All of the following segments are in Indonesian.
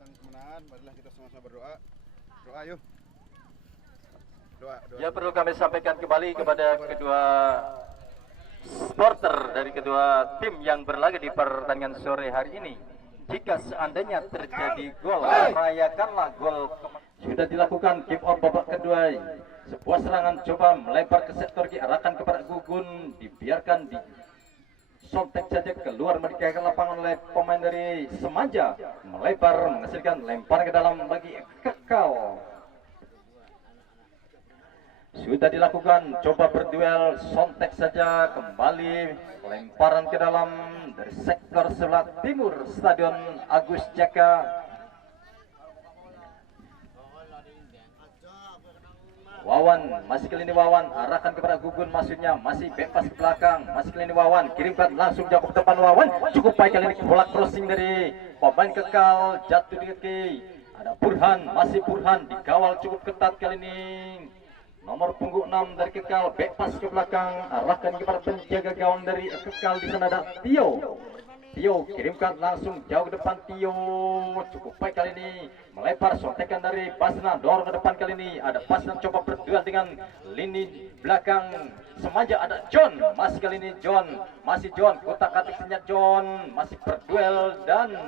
merayakan kemenangan, marilah kita sama-sama berdoa. Doa yuk. Doa. Ya, perlu kami sampaikan kembali kepada kedua supporter dari kedua tim yang berlaga di pertandingan sore hari ini. Jika seandainya terjadi gol, rayakanlah gol. Sudah dilakukan kick off babak kedua. Sebuah serangan coba melebar ke sektor kiri, arahkan kepada Gugun, dibiarkan di sontek saja keluar meninggalkan lapangan oleh pemain dari Semaja, melebar menghasilkan lempar ke dalam bagi Kekal. Sudah dilakukan coba berduel, sontek saja kembali lemparan ke dalam dari sektor sebelah timur Stadion Agus Jaka. Wawan, masih kali ini Wawan, arahkan kepada Gugun, maksudnya masih bebas ke belakang, masih kali ini Wawan, kirimkan langsung jauh ke depan Wawan, cukup baik kali ini bola crossing dari pemain Kekal, jatuh di kaki, ada Burhan, masih Burhan, dikawal cukup ketat kali ini, nomor punggung 6 dari Kekal, bebas ke belakang, arahkan kepada penjaga gawang dari Kekal, di sana ada Tio. Tio kirimkan langsung jauh ke depan, Tio cukup baik kali ini, melebar sontekan dari Basna, dorong ke depan kali ini, ada Basna coba berduel dengan lini belakang Semaja, ada John, masih kali ini John, masih John, kotak-katik senjata John, masih berduel dan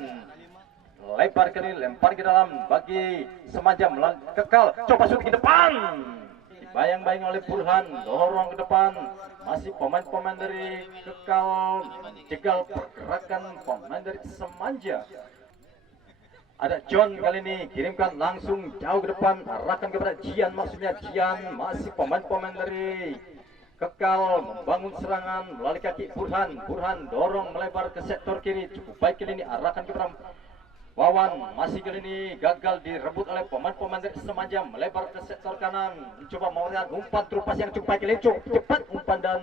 lebar kali ini, lempar ke dalam bagi Semaja, Kekal, coba shoot ke depan, bayang-bayang oleh Burhan, dorong ke depan, masih pemain-pemain dari Kekal, jegal pergerakan pemain dari Semaja. Ada John kali ini, kirimkan langsung jauh ke depan, arahkan kepada Jian, maksudnya Jian, masih pemain-pemain dari Kekal membangun serangan melalui kaki Burhan, Burhan dorong melebar ke sektor kiri, cukup baik kali ini, arahkan kepada Wawan, masih kali ini gagal direbut oleh pemain-pemain dari Semaja, melebar ke sektor kanan, mencoba memberikan umpan terupas yang cukup baik, cepat umpan dan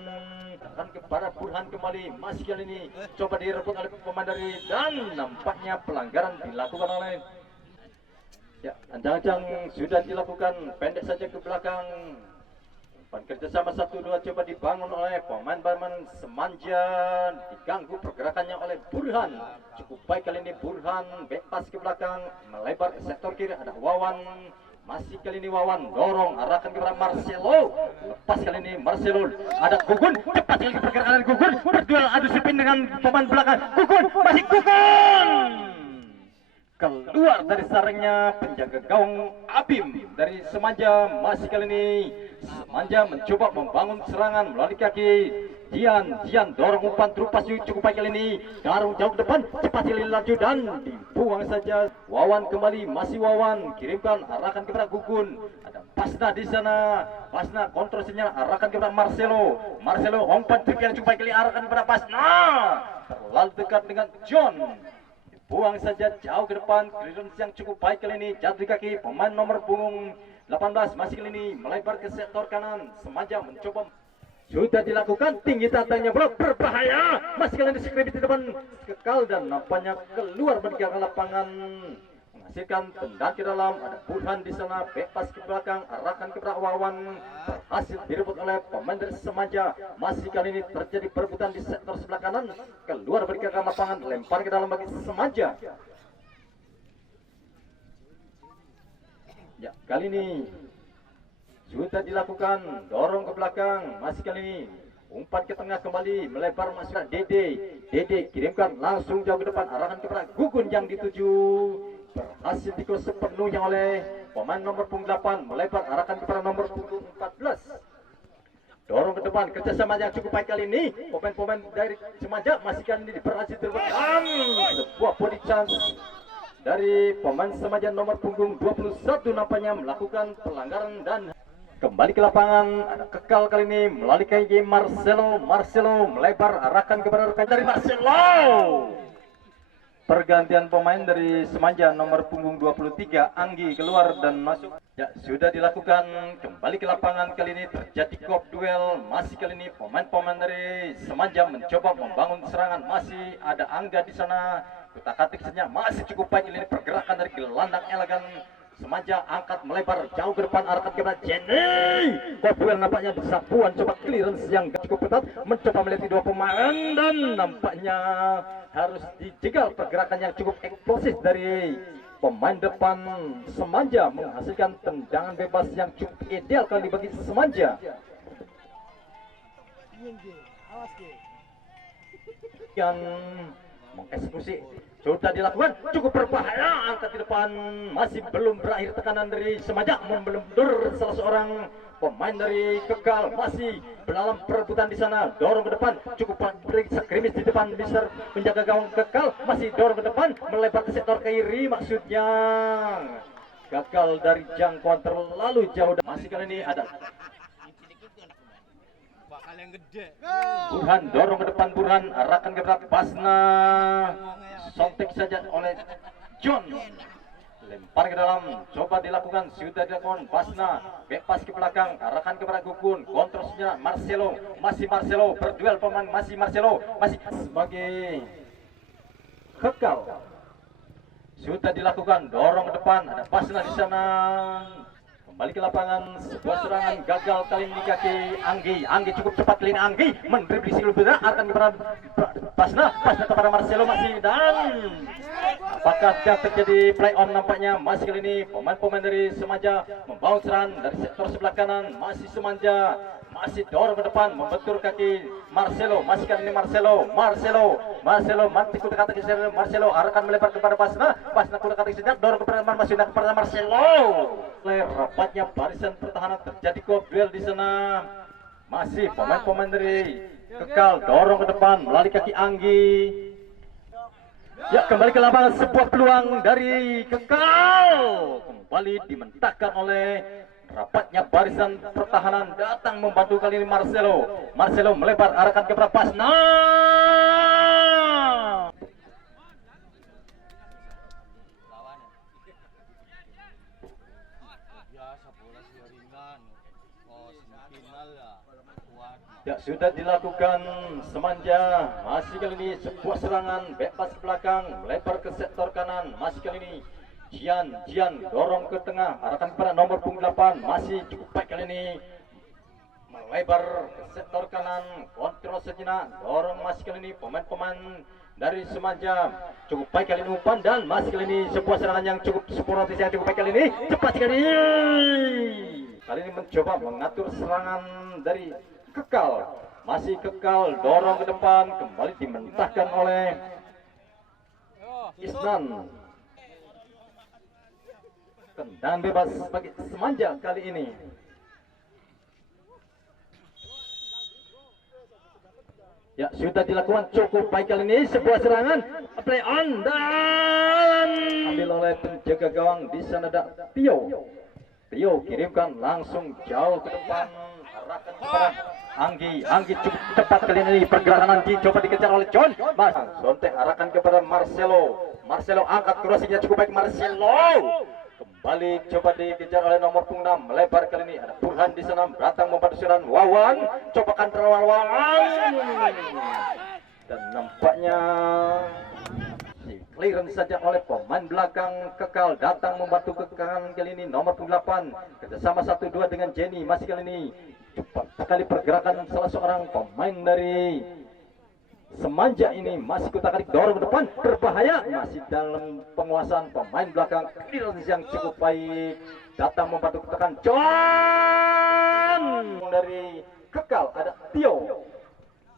akan kepada Burhan kembali, masih kali ini coba direbut oleh pemain dari, dan nampaknya pelanggaran dilakukan oleh, ya, ancang-ancang sudah dilakukan, pendek saja ke belakang. Umpan kerjasama 1-2 coba dibangun oleh pemain Barman Semaja, diganggu pergerakannya oleh Burhan, cukup baik kali ini Burhan, bebas ke belakang, melebar ke sektor kiri, ada Wawan, masih kali ini Wawan, dorong, arahkan kepada Marcelo, lepas kali ini Marcelo, ada Gugun, cepat kali pergerakan Gugun, berduel adu spin dengan pemain belakang, Gugun, masih Gugun, keluar dari sarangnya penjaga gawang Abim dari Semaja, masih kali ini Semaja mencoba membangun serangan melalui kaki Jian dorong umpan terupas cukup baik kali ini, garung jauh ke depan, cepat kali laju dan dibuang saja. Wawan kembali, masih Wawan, kirimkan, arahkan kepada Gugun, ada Basna di sana, Basna kontrol sinyal, arahkan kepada Marcelo, umpan yang cukup baik kali, arahkan kepada Basna, terlalu dekat dengan John, buang saja jauh ke depan, clearance yang cukup baik kali ini, jatuh di kaki pemain nomor punggung 18, masih kali ini melebar ke sektor kanan, Semaja mencoba, sudah dilakukan, tinggi tatanya bola berbahaya, masih kali ini skrip di depan Kekal dan nampaknya keluar meninggalkan lapangan, menghasilkan tendang ke dalam, ada Burhan di sana, bebas ke belakang, arahkan kepada Wawan, berhasil direbut oleh pemain dari Semaja, masih kali ini terjadi perebutan di sektor sebelah kanan, keluar meninggalkan lapangan, lempar ke dalam bagi Semaja. Ya, kali ini sudah dilakukan, dorong ke belakang, masih kali ini umpan ke tengah kembali, melebar masuk Dede kirimkan langsung jauh ke depan, arahkan kepada Gugun yang dituju, berhasil dikos sepenuhnya oleh pemain nomor punggung 8, melebar arahkan kepada nomor punggung 14, dorong ke depan, kerjasama yang cukup baik kali ini, pemain-pemain dari Semaja masih kali ini berhasil terbang, sebuah body chance dari pemain Semaja nomor punggung 21 nampaknya melakukan pelanggaran dan kembali ke lapangan, ada Kekal kali ini melalui kaki Marcelo, melebar arahkan kepada rekan dari Marcelo, pergantian pemain dari Semaja nomor punggung 23 Anggi keluar dan masuk, ya, sudah dilakukan, kembali ke lapangan, kali ini terjadi kop duel, masih kali ini pemain-pemain dari Semaja mencoba membangun serangan, masih ada Angga di sana, kotak-katik senjata masih cukup baik, ini pergerakan dari gelandang elegan Semaja, angkat melebar jauh ke depan, arahkan kepada Jenny, Kopuel nampaknya bersapuan, coba clearance yang cukup ketat, mencoba melewati dua pemain dan nampaknya harus dijegal pergerakan yang cukup eksplosif dari pemain depan Semanja menghasilkan tendangan bebas yang cukup ideal kali bagi Semanja. Yang mengeksekusi sudah dilakukan, cukup berbahaya, angkat di depan, masih belum berakhir tekanan dari Semanja, belum mundur salah seorang pemain dari Kekal, masih dalam perebutan di sana, dorong ke depan, cukup beri skrimis di depan, bisa menjaga gawang Kekal, masih dorong ke depan, melebar ke sektor kiri, maksudnya gagal dari jangkauan terlalu jauh. Masih kali ini ada Burhan, dorong ke depan Burhan, arahkan ke belakang Basna, sontek saja oleh John, lempar ke dalam, coba dilakukan, sudah dilakukan Basna, bebas ke belakang, arahkan kepada Gugun, kontrol senjata Marcelo, masih Marcelo, berduel pemain, masih Marcelo, masih sebagai Kekal, sudah dilakukan, dorong ke depan, ada Basna di sana. Kembali ke lapangan, sebuah serangan gagal kali ini kaki Anggi cukup cepat kali ini, Anggi mendribli sikil benar, akan kepada Basna kepada Marcelo masih, dan apakah terjadi play on nampaknya, masih kali ini pemain-pemain dari Semanja membawa serangan dari sektor sebelah kanan, masih Semanja, masih dorong ke depan, membentur kaki Marcelo, masih kali ini Marcelo, mantik kuda kata Marcelo, arahkan melebar kepada Basna kuda kata sejak, dorong kepada Marcelo, rapatnya barisan pertahanan, terjadi duel di sana, masih pemain-pemain dari Kekal dorong ke depan melalui kaki Anggi. Ya, kembali ke lapangan, sebuah peluang dari Kekal kembali dimentahkan oleh rapatnya barisan pertahanan, datang membantu kali ini Marcelo melebar, arahkan kepada Basna. Ya, sudah dilakukan Semanja, masih kali ini sebuah serangan bebas ke belakang, melebar ke sektor kanan, masih kali ini Jian dorong ke tengah, arahkan kepada nomor punggung 8, masih cukup baik kali ini, melebar ke sektor kanan, kontrol sejenak, dorong masih kali ini pemain-pemain dari Semanja, cukup baik kali ini umpan, dan masih kali ini sebuah serangan yang cukup sporadis, yang cukup baik kali ini, cepat sekali, kali ini mencoba mengatur serangan dari Kekal, masih Kekal dorong ke depan, kembali dimentahkan oleh Isnan. Tendangan bebas bagi Semanja kali ini. Ya, sudah dilakukan, cukup baik kali ini, sebuah serangan play on, dan ambil oleh penjaga gawang di sana ada Tio kirimkan langsung jauh ke depan, arahkan kepada Anggi cukup cepat kali ini, pergerakan Anggi coba dikejar oleh John, sontek arahkan kepada Marcelo angkat crossingnya cukup baik, Marcelo kembali coba dikejar oleh nomor punggung 6, melebar kali ini ada Burhan di sana, datang membantu serangan Wawan, coba kontrol Wawan, dan nampaknya clearance saja oleh pemain belakang Kekal, datang membantu ke kanan kali ini nomor punggung 8, kerjasama 1-2 dengan Jenny, masih kali ini cepat sekali pergerakan salah seorang pemain dari Semanja ini, masih kutak-atik dorong ke depan, berbahaya, masih dalam penguasaan pemain belakang, clearance yang cukup baik, datang membantu tekan John dari Kekal, ada Tio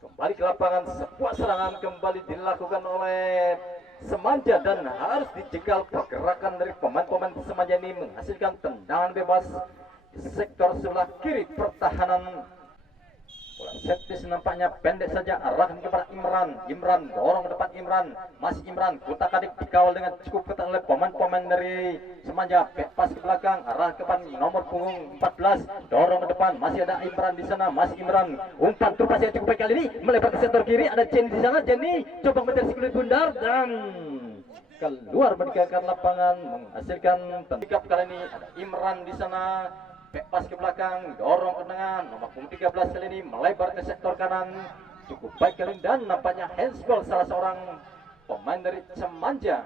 kembali ke lapangan, sebuah serangan kembali dilakukan oleh Semanja, dan harus dijegal pergerakan dari pemain-pemain Semanja ini, menghasilkan tendangan bebas di sektor sebelah kiri pertahanan. Bola set nampaknya pendek saja, arahkan kepada Imran dorong ke depan, masih Imran kutak-atik dikawal dengan cukup ketat oleh pemain-pemain dari Semanja, bebas ke belakang, arah kepada nomor punggung 14, dorong ke depan, masih ada Imran di sana, masih Imran umpan terpaksa yang cukup baik kali ini, melebar ke sektor kiri, ada Jenny di sana, Jenny coba mengejar si kulit bundar dan keluar meninggalkan lapangan, menghasilkan tendikap kali ini, ada Imran di sana, bebas ke belakang, dorong ke tengah, nomor punggung 13 kali ini melebar ke sektor kanan, cukup baik kali ini, dan nampaknya handsball salah seorang pemain dari Semanja.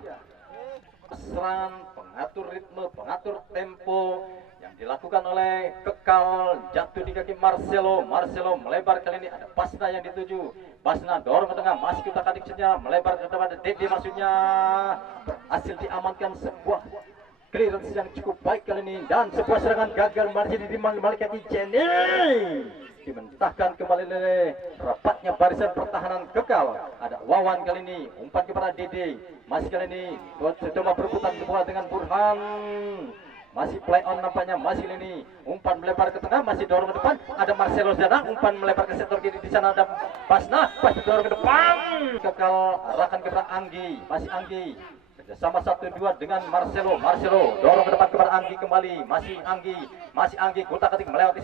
Serangan pengatur ritme, pengatur tempo yang dilakukan oleh Kekal. Jatuh di kaki Marcelo. Marcelo melebar kali ini, ada Basna yang dituju. Basna dorong ke tengah, masih kita adik-adiknya melebar ke depan, ada Dede maksudnya. Berhasil diamankan sebuah clearance yang cukup baik kali ini, dan sebuah serangan gagal masih dimiliki Jenny. Dimentahkan kembali oleh rapatnya barisan pertahanan Kekal. Ada Wawan kali ini, umpan kepada Dede. Masih kali ini coba berebutan bola dengan Burhan. Masih play on nampaknya, masih ini umpan melebar ke tengah, masih dorong ke depan. Ada Marcelo Zana, umpan melebar ke sektor kiri, di sana ada Basna, masih dorong ke depan. Kekal arahkan kepada Anggi, masih Anggi. Sama 1-2 dengan Marcelo. Marcelo dorong ke depan kepada Anggi kembali. Masih Anggi kutak-katik melewati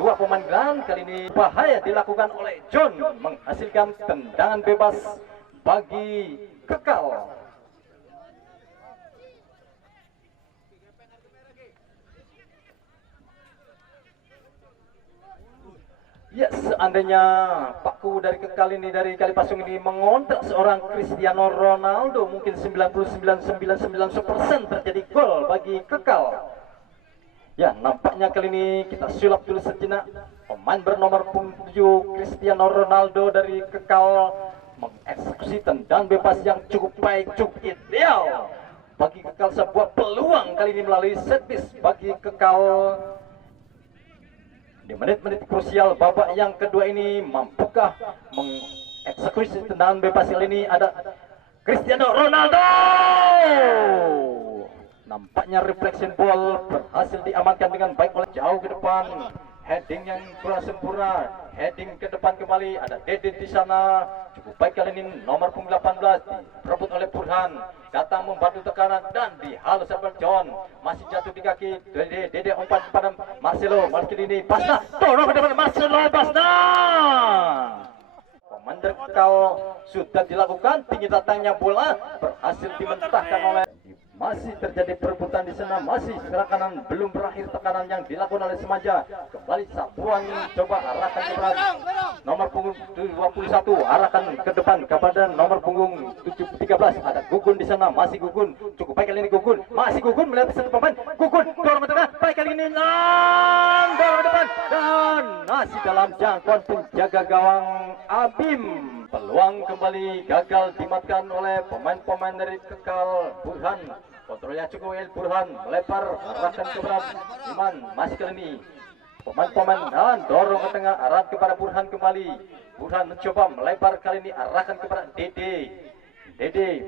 dua pemain dan kali ini bahaya dilakukan oleh John, menghasilkan tendangan bebas bagi Kekal. Ya, seandainya Pakku dari Kekal ini, dari Kalipasung ini mengontrak seorang Cristiano Ronaldo, mungkin 99,99% terjadi gol bagi Kekal. Ya, nampaknya kali ini kita sulap dulu sejenak. Pemain bernomor 7 Cristiano Ronaldo dari Kekal mengeksekusi tendangan bebas yang cukup baik, cukup ideal bagi Kekal. Sebuah peluang kali ini melalui set piece bagi Kekal. Di menit-menit krusial babak yang kedua ini, mampukah mengeksekusi tendangan bebas kali ini? Ada Cristiano Ronaldo. Nampaknya reflection ball berhasil diamankan dengan baik oleh jauh ke depan. Heading yang kurang sempurna, heading ke depan kembali. Ada Dede di sana, cukup baik kali ini. Nomor punggung 18 direbut oleh Burhan, datang membantu tekanan dan dihalus oleh John. Masih jatuh di kaki Dede umpan kepada Marcelo. Marcelo ini Basna, dorong ke depan Marcelo. Basna, Komander Kekal sudah dilakukan. Tinggi datangnya bola berhasil dimentahkan oleh. Masih terjadi perebutan di sana, masih serangan kanan belum berakhir, tekanan yang dilakukan oleh Semaja. Kembali Sapuan coba arahkan ke depan nomor punggung 21, arahkan ke depan kepada nomor punggung 13. Ada Gugun di sana, masih Gugun, cukup baik kali ini Gugun, masih Gugun melihat satu pemain. Gugun dorong ke tengah, baik kali ini dorong ke depan dan masih dalam jangkauan penjaga gawang Abim. Peluang kembali gagal dimatkan oleh pemain-pemain dari Kekal. Burhan kontrolnya cukup, Burhan melebar arahkan kepada Iman. Masih kali ini pemain-pemain dan dorong ke tengah, arah kepada Burhan kembali. Burhan mencoba melebar kali ini, arahkan kepada Dede.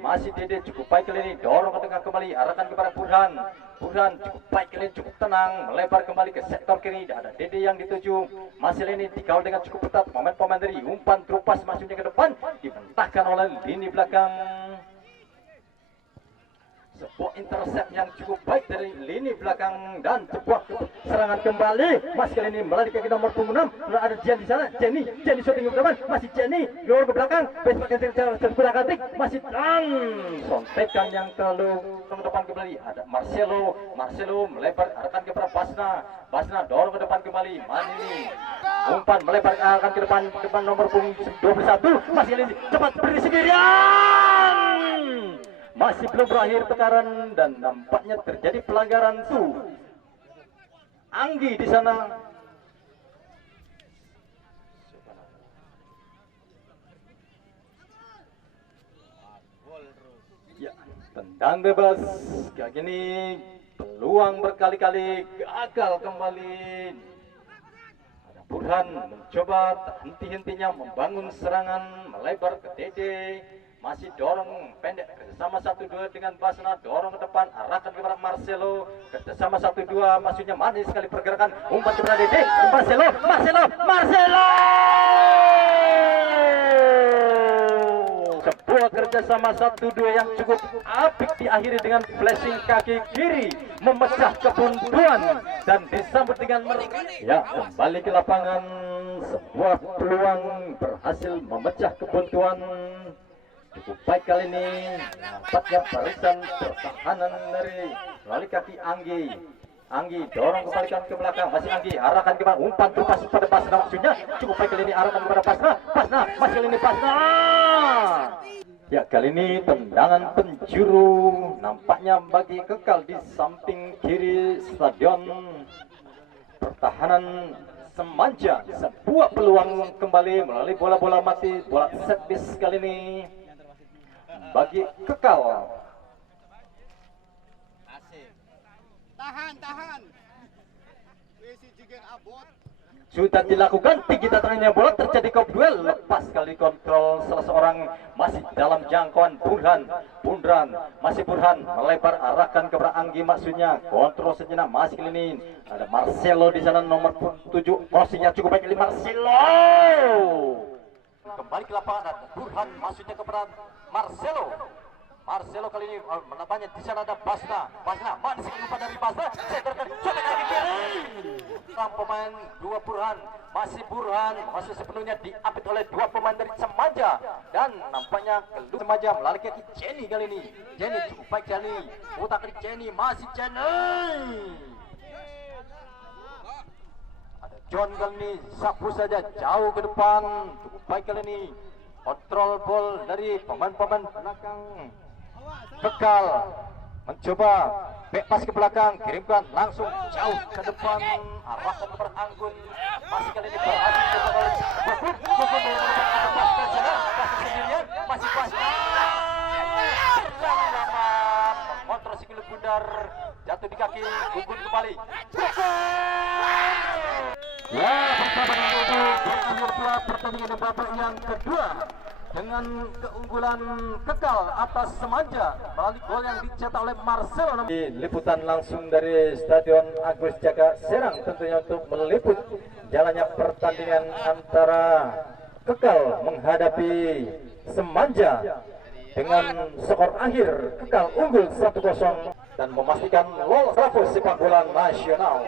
Masih Dede cukup baik kali ini, dorong ke tengah kembali, arahkan kepada Burhan. Burhan cukup baik kali ini, cukup tenang, melebar kembali ke sektor kiri. Ada Dede yang dituju, masih ini dikawal dengan cukup ketat. Pemain-pemain dari umpan terupas masuknya ke depan, dibentahkan oleh lini belakang. Sebuah intercept yang cukup baik dari lini belakang dan sebuah serangan kembali. Mas kali ini melalui kaki nomor punggung 6. Ada Jenny di sana. Jenny shooting ke depan. Masih Jenny dorong ke belakang. Besok masih sontekan yang terlalu ke depan kembali. Ada Marcelo melebar arahkan kepada Basna dorong ke depan kembali. Mani umpan melebar arahkan ke depan nomor punggung 21. Masih ini cepat beri sendirian. Masih belum berakhir tekanan dan nampaknya terjadi pelanggaran tuh. Anggi di sana. Ya, tendang bebas. Kayak gini peluang berkali-kali gagal kembali. Ada Burhan mencoba henti-hentinya membangun serangan melebar ke Dede. Masih dorong pendek kerjasama 1-2 dengan Basna, dorong ke depan, arahkan kepada Marcelo, kerjasama 1-2, maksudnya manis sekali pergerakan, umpan kepada Dede, Marcelo, sebuah kerjasama 1-2 yang cukup apik diakhiri dengan flashing kaki kiri, memecah kebuntuan dan disambut dengan ya, kembali ke lapangan. Sebuah peluang berhasil memecah kebuntuan. Cukup baik kali ini nampaknya barisan pertahanan dari melalui kaki Anggi dorong kembalikan ke belakang. Masih Anggi arahkan ke belakang, umpan terupas pada Basna maksudnya. Cukup baik kali ini arahkan kepada Basna masih kali ini Basna. Ya, kali ini tendangan penjuru nampaknya bagi Kekal di samping kiri stadion. Pertahanan Semanja, sebuah peluang kembali melalui bola-bola mati, bola set piece kali ini bagi Kekal. Tahan. Wesi jigen abot. Sudah dilakukan tinggi datangnya bola, terjadi kop duel, lepas kali kontrol salah seorang, masih dalam jangkauan Bundan, masih Burhan melebar arahkan ke Anggi, maksudnya kontrol sejenak, masih kali ini ada Marcelo di sana nomor 7, crossingnya cukup baik kali Marcelo, kembali ke lapangan Burhan, maksudnya kepada Marcelo kali ini menambahnya di sana ada Basna masih lupa dari Basna, seterkan coba lagi pemain dua Burhan masih sepenuhnya diapit oleh dua pemain dari Semanja, dan nampaknya keluar Semanja melalui kaki Jenny kali ini. Jenny cukup baik Jenny, putar kali Jenny, masih Jenny. Ada John kali ini, sapu saja jauh ke depan, cukup baik kali ini. Kontrol ball dari pemain-pemain belakang. Kekal mencoba back pass ke belakang, kirimkan langsung jauh ke depan, arahkan kepada Anggun, masih kali ini berhasil oleh Gugun sendirian, masih pas lama mengontrol si Kilu Bundar, jatuh di kaki Gugun kembali. Ya, bersama dengan itu berakhir pula pertandingan babak yang kedua dengan keunggulan Kekal atas Semanja melalui gol yang dicetak oleh Marcelo. Liputan langsung dari Stadion Agus Jaka Serang tentunya untuk meliput jalannya pertandingan antara Kekal menghadapi Semanja dengan skor akhir Kekal unggul 1-0 dan memastikan lolos sepak bola nasional.